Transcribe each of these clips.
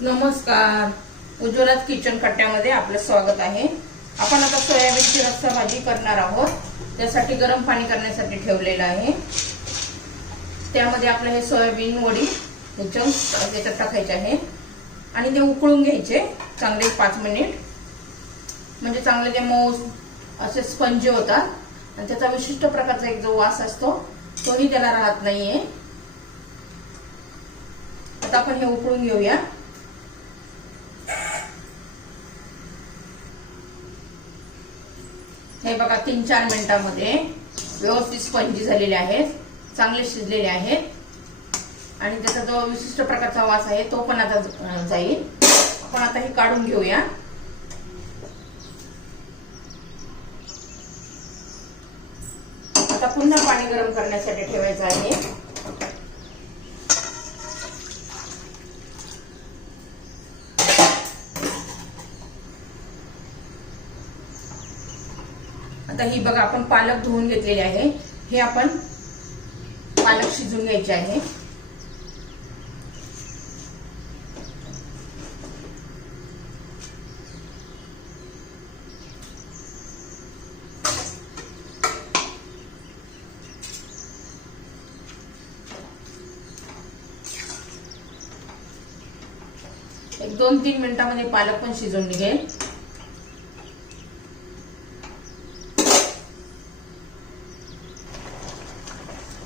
नमस्कार. उज्ज्वलाच किचन कट्ट्यामध्ये आपलं स्वागत आहे. आपण आता सोयाबीनची रस्सा भाजी करणार आहोत. त्यासाठी गरम पाणी करण्यासाठी ठेवलेलं आहे. त्यामध्ये आपलं हे सोयाबीन वडी हे चंक त्याच्यात टाकायचे आहे. आणि ते उकळून घ्यायचे चांगले पाच मिनिट. म्हणजे चांगले ते मऊ असे स्पंज होतात. आणि त्याचा विशिष्ट प्रकारचा एक जो वास असतो तोही त्याला राहत नाहीये. आता आपण हे उकळून घेऊया. हे बघा तीन चार मिनिटांमध्ये व्यवस्थित स्पंजी झालेले आहेत चांगले शिजलेले आहेत. आणि त्याचा जो विशिष्ट प्रकारचा वास आहे तो पण आता जाईल. आपण आता हे काढून घेऊया. आता पुन्हा पाणी गरम करण्यासाठी ठेवायचं आहे. ही बघा आपण पालक धुवून घेतलेले आहे. हे आपण पालक शिजून घ्यायचे आहे. एक दोन तीन मिनिटामध्ये पालक पण शिजून निघेल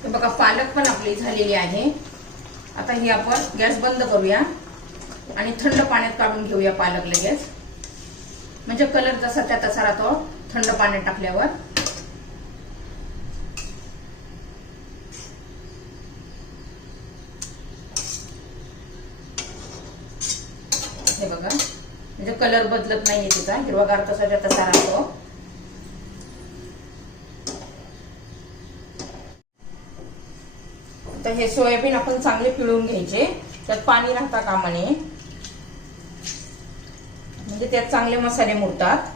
हे बघा पालक पण आपली झालेली आहे. आता ही आपण गॅस बंद करूया आणि थंड पाण्यात काढून घेऊया पालक लगेच. म्हणजे कलर जसा त्या तसा राहतो थंड पाण्यात टाकल्यावर. हे बघा. म्हणजे कलर बदलत नाहीये तिचा. हिरवागार तसाच्या तसा राहतो. तर हे सोयाबीन आपण चांगले पिळून घ्यायचे. त्यात पाणी राहता कामा नये म्हणजे त्यात चांगले मसाले मुरतात.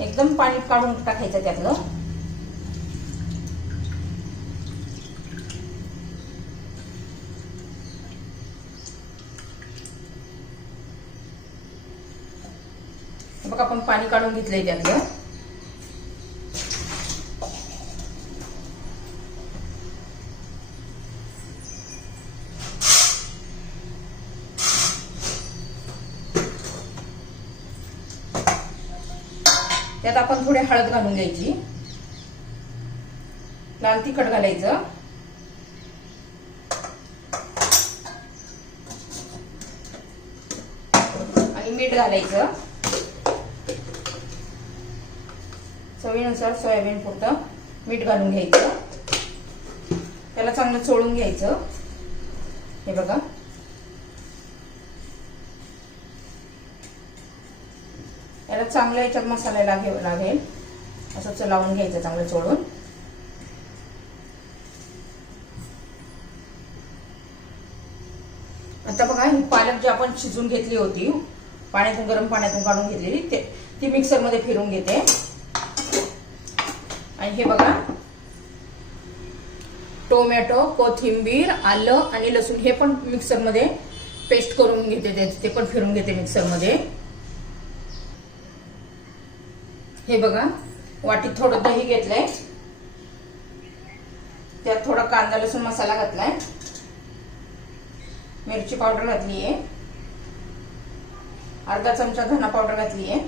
एकदम पाणी काढून टाकायचं त्यातलं. बघा बघ आपण पाणी काढून घेतलंय त्यातलं त्यात आपण थोडी हळद घालून घ्यायची. लाल तिखट घालायचं. आणि मीठ घालायचं. चवीनुसार सोयाबीन पुरतं मीठ घालून घ्यायचं. त्याला चांगलं चोळून घ्यायचं. हे बघा. चांगल्या याच्यात मसाला लागेल लागेल. असं लावून घ्यायचं चांगलं चोळून. आता बघा ही पालक जी आपण शिजून घेतली होती पाण्यातून गरम पाण्यातून काढून घेतलेली ते ती मिक्सरमध्ये फिरून घेते. आणि हे बघा टोमॅटो कोथिंबीर आलं आणि लसूण हे पण मिक्सरमध्ये पेस्ट करून घेते ते- पण फिरून घेते मिक्सर हे बघा वाटीत थोडं दही घेतलंय. त्यात थोडा कांदा लसूण मसाला घातलाय. मिरची पावडर घातली आहे अर्धा चमचा धना पावडर घातली आहे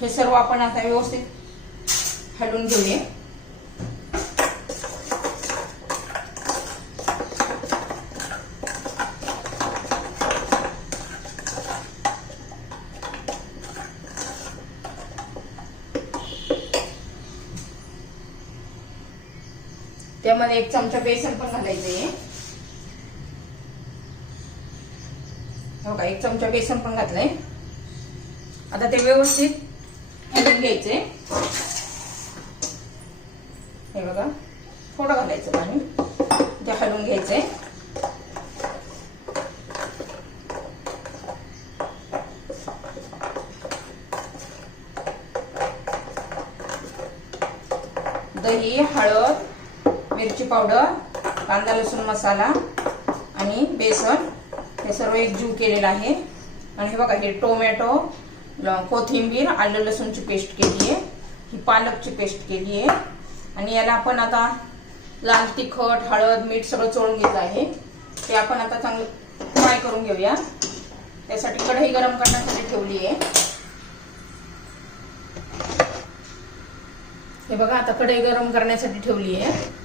हे सर्व आपण आता व्यवस्थित हलवून घेऊया. याच्यामध्ये एक चमचा बेसन पण घालायचंय हो का एक चमचा बेसन पण घातलंय. आता ते व्यवस्थित हलवून घ्यायचे हे बघा थोडं घालायचं पाणी. ते हलवून घ्यायचंय दही हळद मिरची पावडर कांदा लसूण मसाला आणि बेसन हे सर्व एकजीव केलेलं आहे. आणि हे बघा हे टोमॅटो कोथिंबीर आलं लसूणची पेस्ट केली आहे. ही पालकची पेस्ट केली आहे. आणि याला आपण आता लाल तिखट हळद मीठ सगळं चोळून घेतलं आहे. ते आपण आता चांगलं फ्राय करून घेऊया. त्यासाठी कढई गरम करण्यासाठी ठेवली आहे. हे बघा आता कढई गरम करण्यासाठी ठेवली आहे.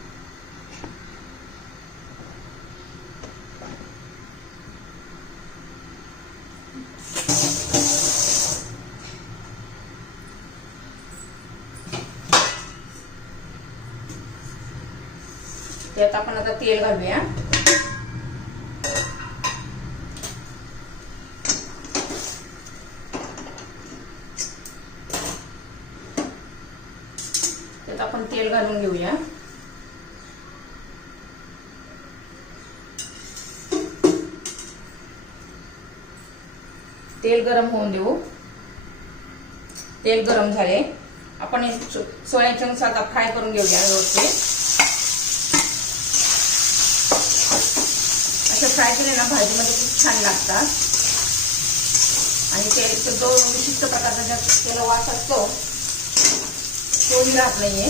त्यात आपण आता तेल घालूया. त्यात आपण तेल घालून घेऊया. तेल गरम होऊन देऊ. तेल गरम झाले. आपण सोयाच्या नुसार आता फ्राय करून घेऊया व्यवस्थित असे फ्राय केले ना भाजीमध्ये खूप छान लागतात. आणि ते जो विशिष्ट प्रकारचा ज्या त्याला वास असतो तोही राहत नाहीये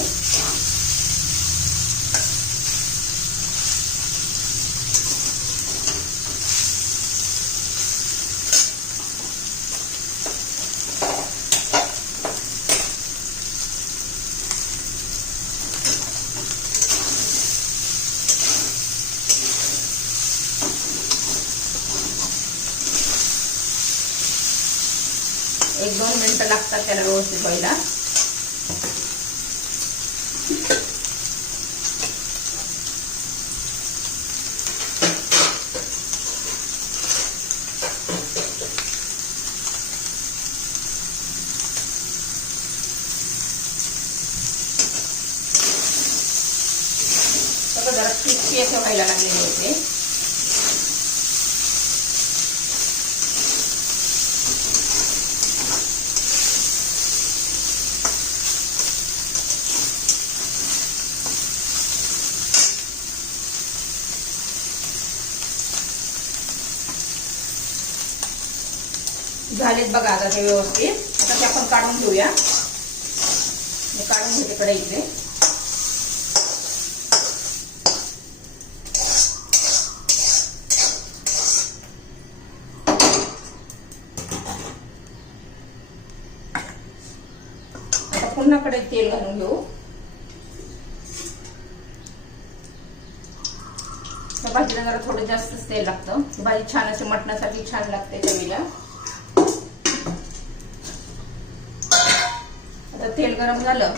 एक दोन मिनिटं लागतात त्याला व्यवस्थित व्हायला जरा क्रिस्पी असं व्हायला लागलेले होते. झालेत बघा आता ते व्यवस्थित. आता ते आपण काढून घेऊया. मी काढून घेते इकडे आता पुन्हा कडे तेल घालून घेऊ. भाजीला जरा थोडं जास्तच तेल लागतं. भाजी छान अशी मटणासाठी छान लागते चवीला आता तेल गरम झालं.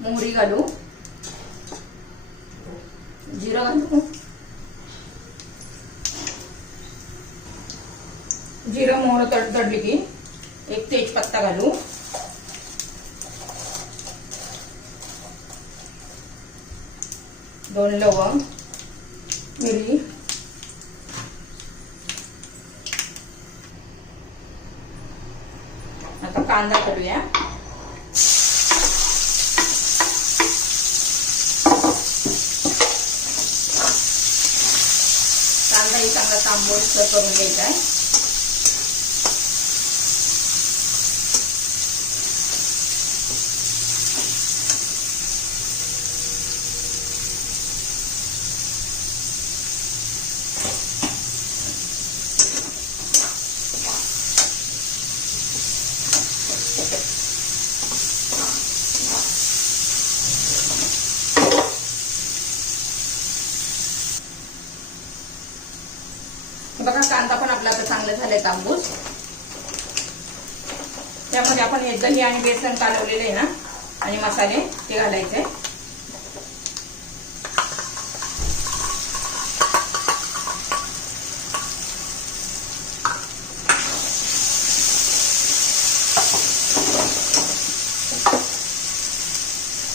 मोहरी घालू. जिरं घालू. जिरं मोहर तडतडली की एक तेजपत्ता घालू. दोन लवंग मिरी आता कांदा करूया कांदाही चांगला तांबूळ करून घ्यायचा आहे बघा कांदा पण आपला आता चांगला झालाय तांबूस. त्यामध्ये आपण हे दही आणि बेसन कालवलेलं आहे ना आणि मसाले ते घालायचे.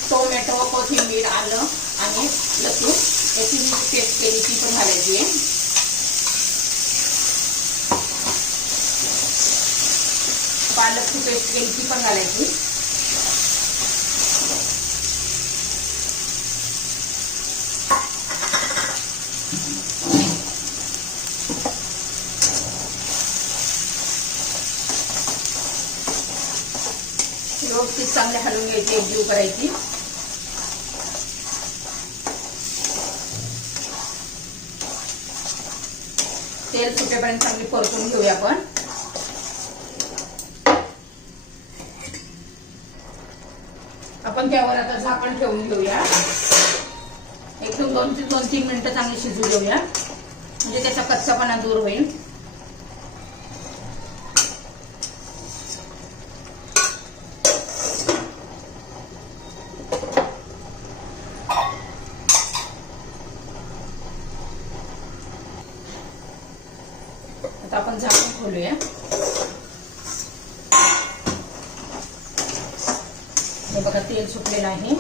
टोमॅटो कोथिंबीर आलं आणि लसूण. याची मी पेस्ट केली ती पण घालायची आहे. पालकची पेस्ट घ्यायची पण घालायची. व्यवस्थित चांगले हलवून घ्यायची एकजीव करायची. तेल सुटेपर्यंत चांगली परतून घेऊया आपण आपण त्यावर आता झाकण ठेवून घेऊया एकदम दोन तीन दोन तीन मिनिटं चांगली शिजू घेऊया म्हणजे त्याचा कच्चापणा दूर होईल आता आपण झाकण खोलूया हे बघा तेल सुटलेलं आहे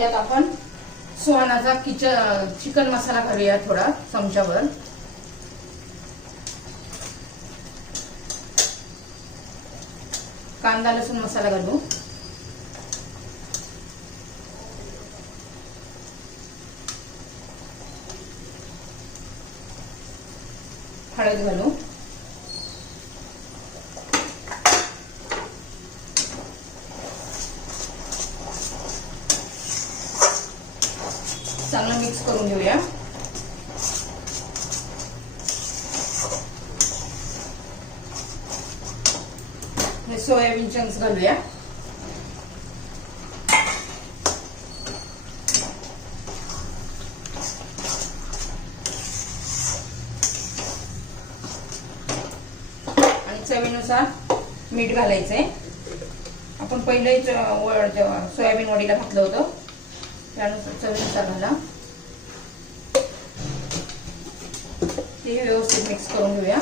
त्यात आपण सुहानाचा किच चिकन मसाला घालूया थोडा चमच्यावर. कांदा लसूण मसाला घालू. हळद घालू चांगलं मिक्स करून घेऊया. हे सोयाबीन चंक्स घालूया. आणि चवीनुसार मीठ घालायचंय. आपण पहिलेच सोयाबीन वडीला घातलं होतं. त्यानुसार चवीनुसार घाला. ते व्यवस्थित मिक्स करून घेऊया.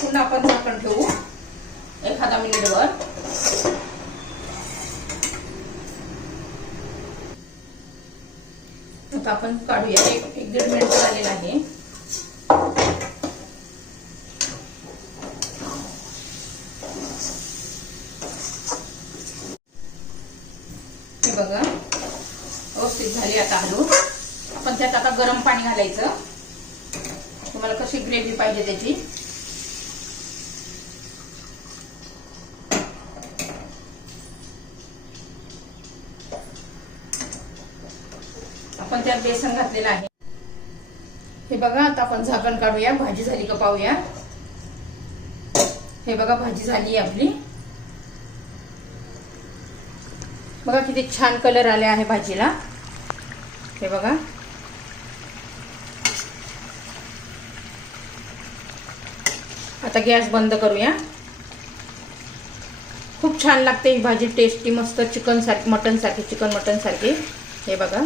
पुन्हा आपण झाकण ठेवू. एखादा मिनिटवर आता आपण काढूया. एक एक दीड मिनिट झालेला आहे हे बघा व्यवस्थित झाली आता हलवून आपण त्यात आता गरम पाणी घालायचं. तुम्हाला कशी ग्रेव्ही पाहिजे त्याची. आपण त्यात बेसन घातलेलं आहे. हे बघा आता आपण झाकण काढूया. भाजी झाली का पाहूया. हे बघा भाजी झाली आपली. बघा किती छान कलर आले आहे भाजीला. हे बघा. आता गॅस बंद करूया. खूप छान लागते ही भाजी टेस्टी मस्त चिकन सारखी मटन सारखी चिकन मटन सारखी हे बघा.